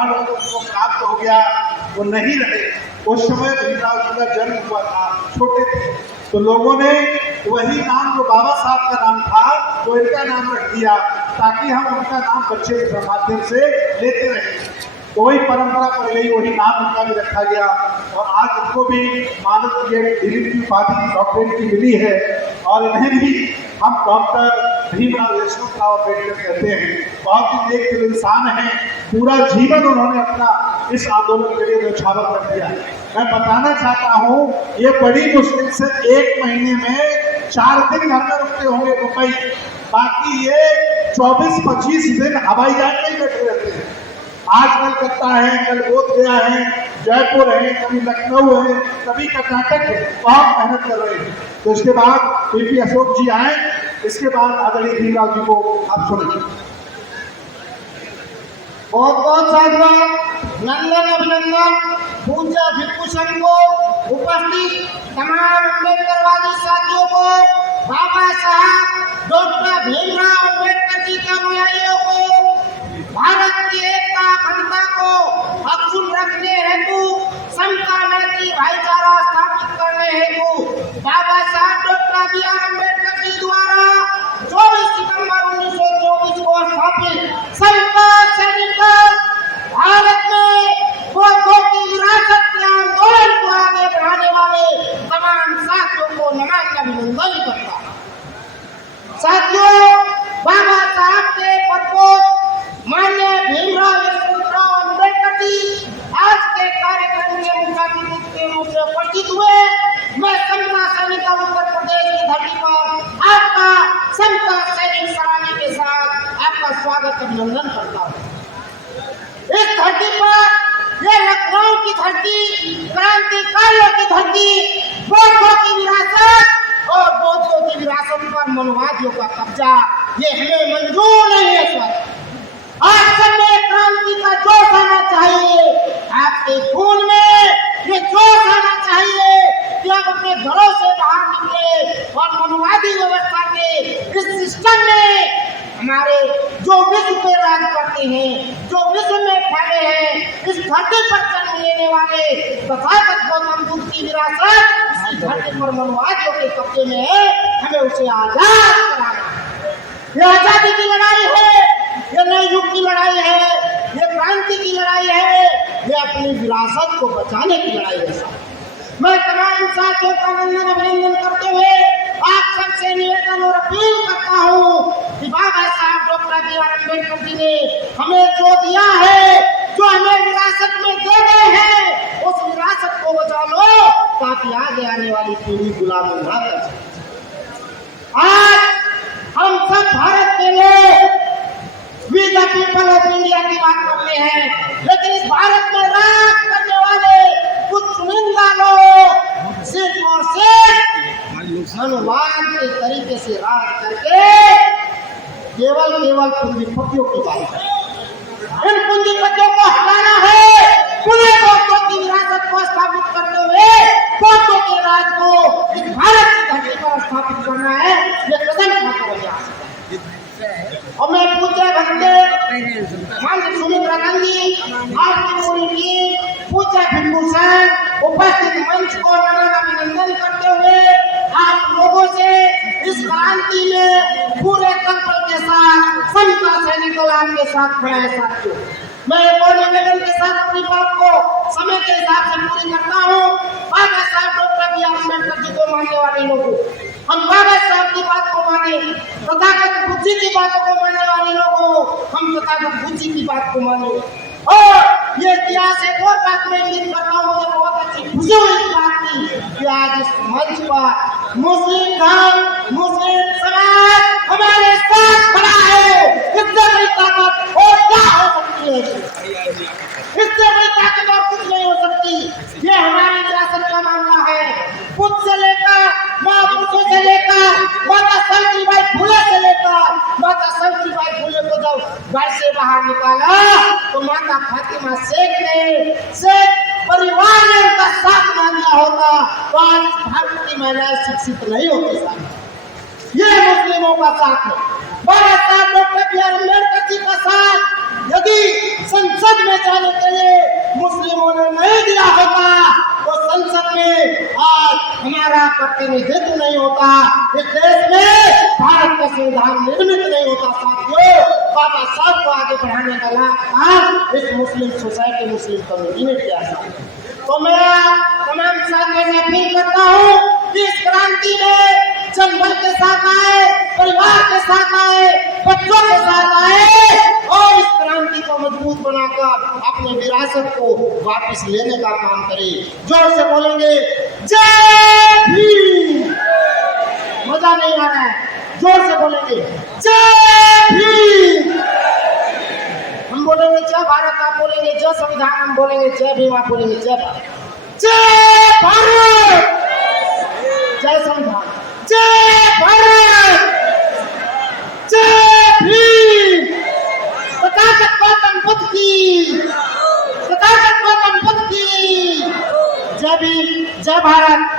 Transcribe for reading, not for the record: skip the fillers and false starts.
Award उनको प्राप्त हो गया, वो नहीं रहे। उस समय भीमराव जी का जन्म हुआ था, छोटे थे, तो लोगों ने वही नाम जो बाबा साहब का नाम था वो इनका नाम रख दिया, ताकि हम उनका नाम बच्चे के माध्यम से लेते रहें। तो वही परंपरा पड़ गई, वही नाम उनका भी रखा गया, और आज उनको भी मानद दिलीप की उपाधि डॉक्टरेट की मिली है, और इन्हें भी हम डॉक्टर भीमराव यशवंतराव अम्बेडकर कहते हैं। बहुत ही नेक दिल इंसान है, पूरा जीवन उन्होंने अपना इस आंदोलन के लिए न्यौछावर कर दिया। मैं बताना चाहता हूँ, ये बड़ी मुश्किल से 1 महीने में 4 दिन घर में रुकते होंगे मुंबई, बाकी ये 24-25 दिन हवाई जहाज में ही बैठे रहते हैं। आज कलकत्ता है, कल बोधगया है, जयपुर है, कभी लखनऊ है, कभी कर्नाटक है, बहुत मेहनत कर रहे हैं। तो इसके बाद पीपी अशोक जी आए, इसके बाद आदरणीय भीमराव जी को आप सुनेंगे। बहुत बहुत साधुवाद, नंदन अभिनंदन पूज्य भिक्षु संघ को, उपस्थित तमाम अम्बेडकरवादी साथियों को, बाबा साहब डॉक्टर भीमराव अम्बेडकर जी के अनुयायियों को, भारत की एकता अखंडता को अक्षुण्ण रखने हेतु समता मैत्री भाईचारा स्थापित करने हेतु बाबा साहब doctor B are Ambedkar ji द्वारा 24 सितंबर 1924 को स्थापित संकल्प से निकल भारत में बौद्धों की विरासत के आंदोलन को आगे बढ़ाने वाले तमाम साथियों को नमन अभिनंदन करता हूं। साथियों, बाबा साहब के प्रपोज माननीय भीमराव यशवंतराव अम्बेडकर जी आज के कार्यक्रम के मुख्य अतिथि के रूप में उपस्थित हुए। मैं समता सैनिक उत्तर प्रदेश की धरती पर आपका समता सैनिक सलामी के साथ आपका स्वागत अभिनंदन करता हूँ। इस धरती पर, ये लखनऊ की धरती, क्रांतिकारियों की धरती, बौद्धों की विरासत और बौद्धों की विरासत पर मनवादियों का कब्जा, ये हमें मंजूर नहीं है सर। आज समय क्रांति का जोश आना चाहिए, आपके खून में ये जोश आना चाहिए कि आप अपने घरों से बाहर निकले और मनवादी व्यवस्था के इस सिस्टम में हमारे जो विश्व पे राज करते हैं, जो विश्व में फैले हैं, इस धरती पर जन्म लेने वाले तथागत गौतम बुद्ध की विरासत इसी धरती पर मनवादियों के कब्जे में है। हमें उसे आजाद कराना है। ये आजादी की लड़ाई है, ये नए युग की लड़ाई है, ये क्रांति की लड़ाई है, ये अपनी विरासत को बचाने की लड़ाई है। मैं तमाम साथियों का नंदन अभिनंदन करते हुए आप सबसे निवेदन और अपील करता हूँ कि बाबा साहब doctor B are Ambedkar ji ने हमें जो दिया है, जो हमें विरासत में दे गए हैं, उस विरासत को बचा लो ताकि आगे आने वाली पीढ़ी गुलामी न कर सके। आज हम सब भारत के लोग we the people of India की बात करते हैं, लेकिन इस भारत में राज करने वाले कुछ चुनिंदा लोग सिर्फ और सिर्फ मनवाद के तरीके से राज करके केवल पूंजीपतियों की बात है। इन पूंजीपतियों को हटाना है, पूरे बौद्धों की विरासत को स्थापित करते हुए बौद्धों के राज को इस भारत की धरती पर स्थापित करना है। ये कदम उठाकर हो जाए। और मैं पूज्य भक्ते माननीय सुमित्रा गांधी, आपकी पूरी टीम, पूज्य भिक्षु संघ, उपस्थित मंच को नमन अभिनंदन करते हुए आप लोगों से इस क्रांति में पूरे तत्पर के साथ समता सैनिक के साथ खड़ा है। साथियों, मैं एक और निवेदन के साथ अपनी बात को समय के हिसाब से पूरी करता हूँ। बाबा साहब doctor B are Ambedkar ji को मानने वाले लोगों, हम बाबा साहब की बात को माने, तथागत बुद्ध की बातों को मानने वाले लोगों, हम तथागत बुद्ध की बात को माने। और ये इतिहास एक और बात में इंगित करता हूँ, मुझे बहुत अच्छी खुशी हुई इस बात की कि आज इस मंच पर मुस्लिम धर्म, मुस्लिम समाज हमारे साथ खड़ा है। इससे बड़ी ताकत और क्या हो सकती है? इससे बड़ी ताकत और कुछ नहीं हो सकती। ये हमारी विरासत का मामला है। बुद्ध से लेकर महापुरुषों से लेकर माता सावित्रीबाई फुले से लेकर माता सावित्रीबाई फुले को जब घर से बाहर निकाला तो माता फातिमा शेख ने, शेख परिवार ने उनका साथ ना दिया होता तो आज भारत की महिलाएं शिक्षित नहीं होती। ये मुस्लिमों का साथ है। बाबा साहब doctor B are Ambedkar ji का साथ यदि संसद में जाने हमारा प्रतिनिधित्व नहीं होता, इस देश में भारत का संविधान निर्मित नहीं होता। साथियों, बाबा साहब को आगे बढ़ाने का काम इस मुस्लिम सोसाइटी, मुस्लिम कम्युनिटी ने किया था। तो मैं तमाम साथियों से अपील करता हूँ कि इस क्रांति में जनबल के साथ आए, परिवार के साथ आए, बच्चों के साथ आए और इस क्रांति को मजबूत बनाकर अपने विरासत को वापस लेने का काम करें। जोर से बोलेंगे जय भीम। मजा नहीं आ रहा है, जोर से बोलेंगे जय भीम। हम बोलेंगे जय भारत, आप बोलेंगे जय संविधान, हम बोलेंगे जय भीम, आप बोलेंगे जय भारत। जय भारत, जय संविधान, जय भारत, जय भीम। तथागत गौतम बुद्ध की, तथागत गौतम बुद्ध की। जय भीम, जय भारत,